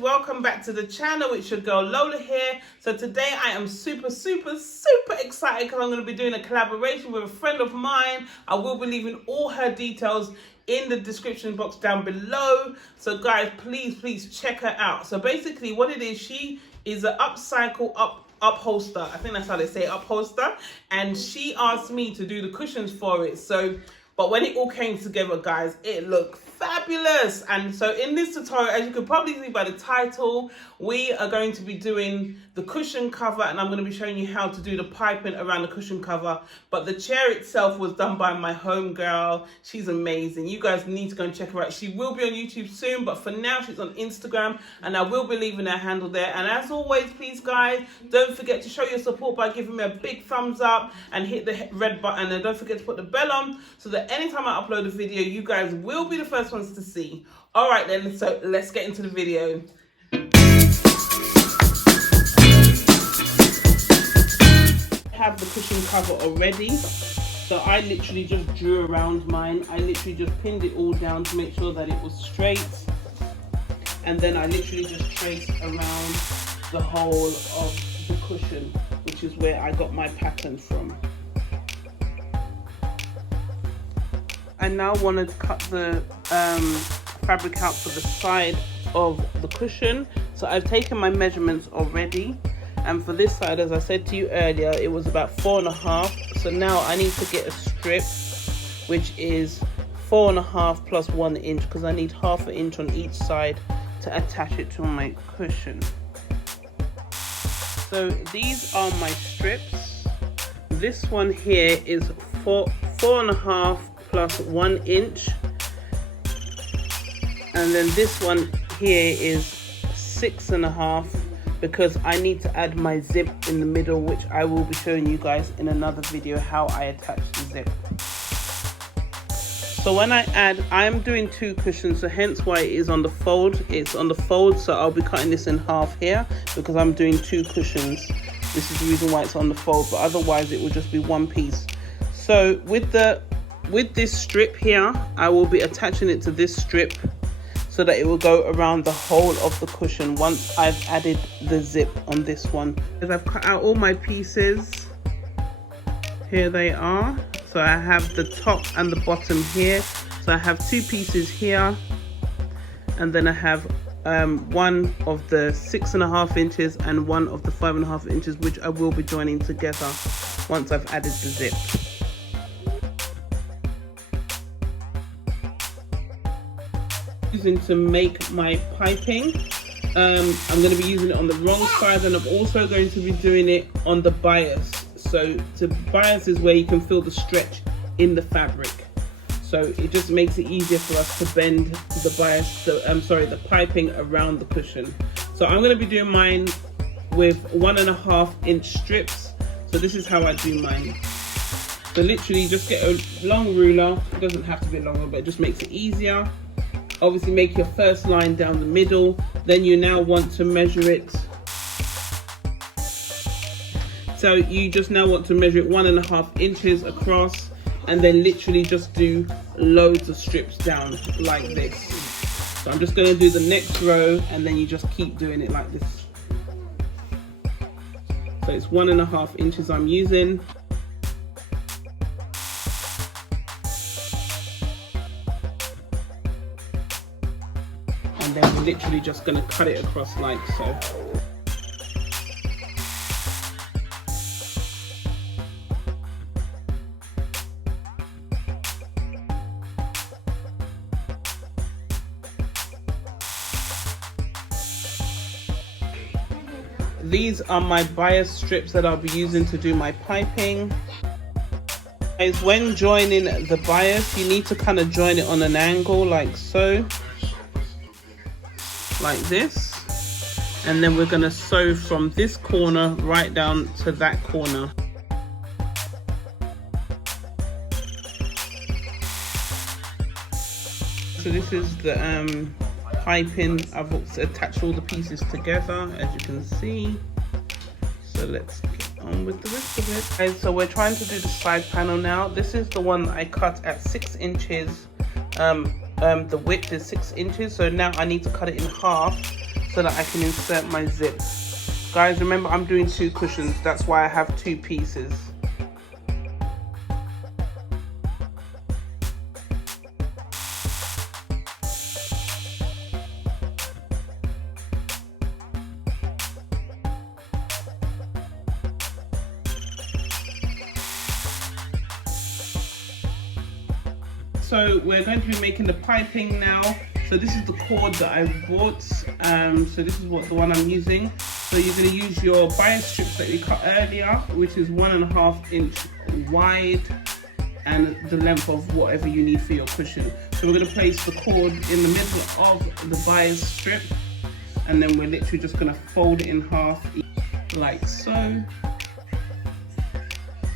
welcome back to the channel. It's your girl Lola here. So today I am super excited because I'm going to be doing a collaboration with a friend of mine. I will be leaving all her details in the description box down below. So guys, please check her out. So basically what it is, she is an upcycle upholster. I think that's how they say it, upholster. And she asked me to do the cushions for it. But when it all came together, guys, it looked fabulous. And so in this tutorial, as you can probably see by the title, we are going to be doing the cushion cover, and I'm going to be showing you how to do the piping around the cushion cover. But the chair itself was done by my home girl. She's amazing. You guys need to go and check her out. She will be on YouTube soon, but for now she's on Instagram, and I will be leaving her handle there. And as always, please guys, don't forget to show your support by giving me a big thumbs up and hit the red button, and don't forget to put the bell on so that anytime I upload a video, you guys will be the first ones to see. All right then, so let's get into the video. I have the cushion cover already, so I literally just drew around mine. I literally just pinned it all down to make sure that it was straight, and then I literally just traced around the whole of the cushion, which is where I got my pattern from. I now want to cut the fabric out for the side of the cushion. So I've taken my measurements already, and for this side, as I said to you earlier, it was about 4.5. So now I need to get a strip which is 4.5 plus 1 inch, because I need half an inch on each side to attach it to my cushion. So these are my strips. This one here is 4.5 plus 1 inch, and then this one here is 6.5, because I need to add my zip in the middle, which I will be showing you guys in another video how I attach the zip. So when I add, I'm doing 2 cushions, so hence why it is on the fold. It's on the fold, so I'll be cutting this in half here because I'm doing 2 cushions. This is the reason why it's on the fold, but otherwise it will just be one piece. So with this strip here, I will be attaching it to this strip so that it will go around the whole of the cushion once I've added the zip on this one. As I've cut out all my pieces, here they are. So I have the top and the bottom here. So I have 2 pieces here, and then I have one of the 6.5 inches and one of the 5.5 inches, which I will be joining together once I've added the zip. Using to make my piping, I'm going to be using it on the wrong side, and I'm also going to be doing it on the bias. So the bias is where you can feel the stretch in the fabric, so it just makes it easier for us to bend the bias, the piping around the cushion. So I'm going to be doing mine with 1.5 inch strips. So this is how I do mine. So literally just get a long ruler. It doesn't have to be a long one, but it just makes it easier. Obviously make your first line down the middle, then you now want to measure it. So you just now want to measure it 1.5 inches across, and then literally just do loads of strips down like this. So I'm just going to do the next row, and then you just keep doing it like this. So it's 1.5 inches I'm using. And then we're literally just going to cut it across like so. These are my bias strips that I'll be using to do my piping. Guys, when joining the bias, you need to kind of join it on an angle like so. Like this, and then we're going to sew from this corner right down to that corner. So this is the piping. I've attached all the pieces together, as you can see. So let's get on with the rest of it. Okay, so we're trying to do the side panel now. This is the one that I cut at 6 inches. The width is 6 inches, so now I need to cut it in half so that I can insert my zip. Guys, remember I'm doing 2 cushions, that's why I have 2 pieces. So we're going to be making the piping now. So this is the cord that I bought. So this is the one I'm using. So you're going to use your bias strips that we cut earlier, which is 1.5 inch wide and the length of whatever you need for your cushion. So we're going to place the cord in the middle of the bias strip, and then we're literally just going to fold it in half like so.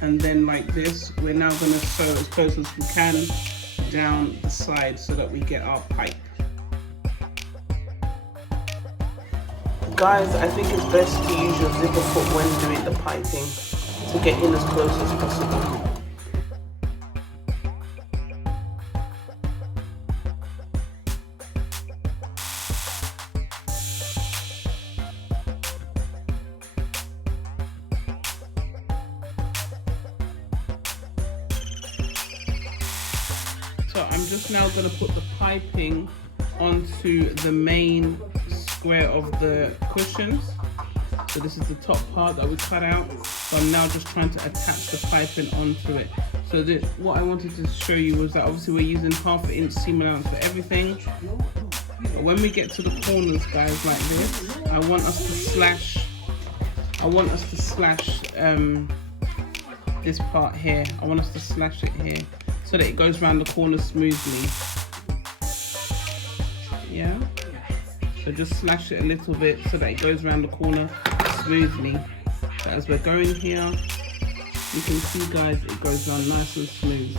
And then like this, we're now going to sew as close as we can down the side so that we get our pipe. Guys, I think it's best to use your zipper foot when doing the piping to get in as close as possible. So I'm just now going to put the piping onto the main square of the cushions. So this is the top part that we cut out. So I'm now just trying to attach the piping onto it. So what I wanted to show you was that obviously we're using 1/2 inch seam allowance for everything. But when we get to the corners, guys, like this, I want us to slash this part here. I want us to slash it here so that it goes around the corner smoothly. Yeah, so just slash it a little bit so that it goes around the corner smoothly. So as we're going here, you can see, guys, it goes around nice and smooth.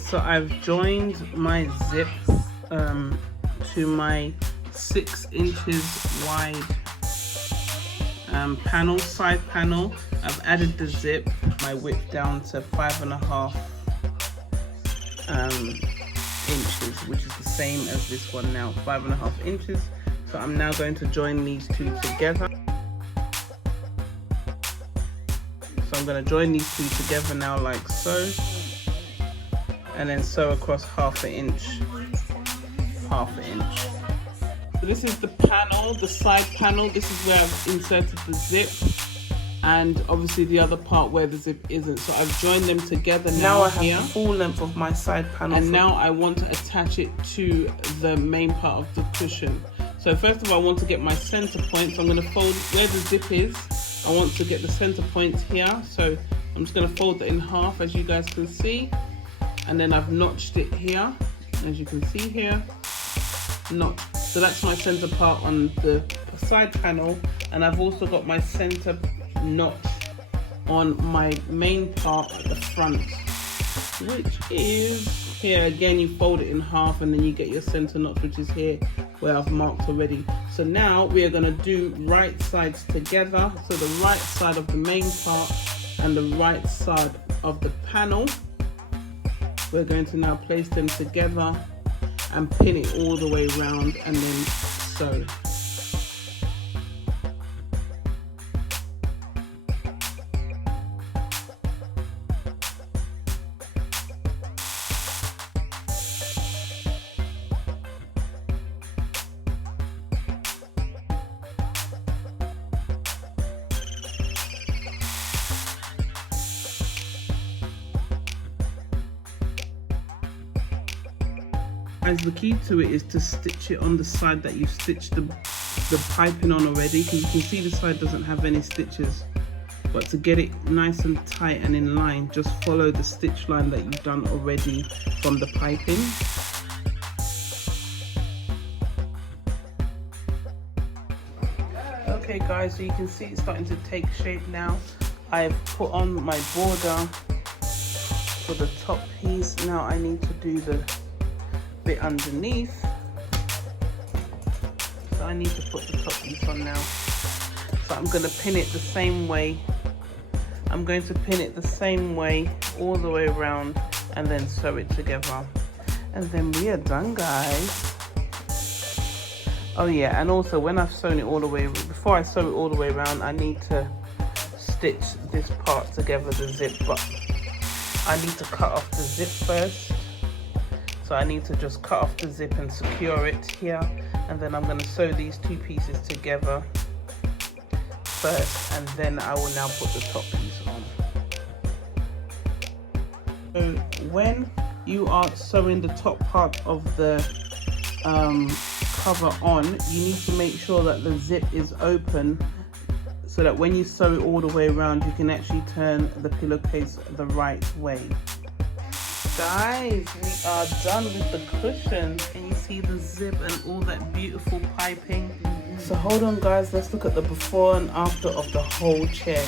So I've joined my zip to my 6 inches wide panel, side panel. I've added the zip, my width down to 5.5 inches, which is the same as this one now, 5.5 inches. So I'm now going to join these 2 together. So I'm going to join these 2 together now like so, and then sew across 1/2 inch, 1/2 inch. So this is the panel, the side panel. This is where I've inserted the zip, and obviously the other part where the zip isn't. So I've joined them together now. I have the full length of my side panel. And now I want to attach it to the main part of the cushion. So first of all, I want to get my center point. So I'm going to fold where the zip is. I want to get the center point here. So I'm just going to fold it in half, as you guys can see. And then I've notched it here, as you can see here. Notch. So that's my center part on the side panel. And I've also got my center notch on my main part at the front, which is here. Again, you fold it in half and then you get your center notch, which is here where I've marked already. So now we are going to do right sides together. So the right side of the main part and the right side of the panel, we're going to now place them together and pin it all the way around and then sew. As the key to it is to stitch it on the side that you've stitched the piping on already, because you can see the side doesn't have any stitches. But to get it nice and tight and in line, just follow the stitch line that you've done already from the piping. Okay guys, so you can see it's starting to take shape now. I've put on my border for the top piece. Now I need to do the bit underneath. So I need to put the top piece on now. So I'm going to pin it the same way. I'm going to pin it the same way all the way around and then sew it together. And then we are done, guys. Oh yeah, and also when I've sewn it all the way, before I sew it all the way around, I need to stitch this part together, the zip, but I need to cut off the zip first. So I need to just cut off the zip and secure it here, and then I'm going to sew these two pieces together first, and then I will now put the top piece on. So when you are sewing the top part of the cover on, you need to make sure that the zip is open, so that when you sew it all the way around, you can actually turn the pillowcase the right way. Guys, we are done with the cushion. Can you see the zip and all that beautiful piping? So hold on guys, let's look at the before and after of the whole chair.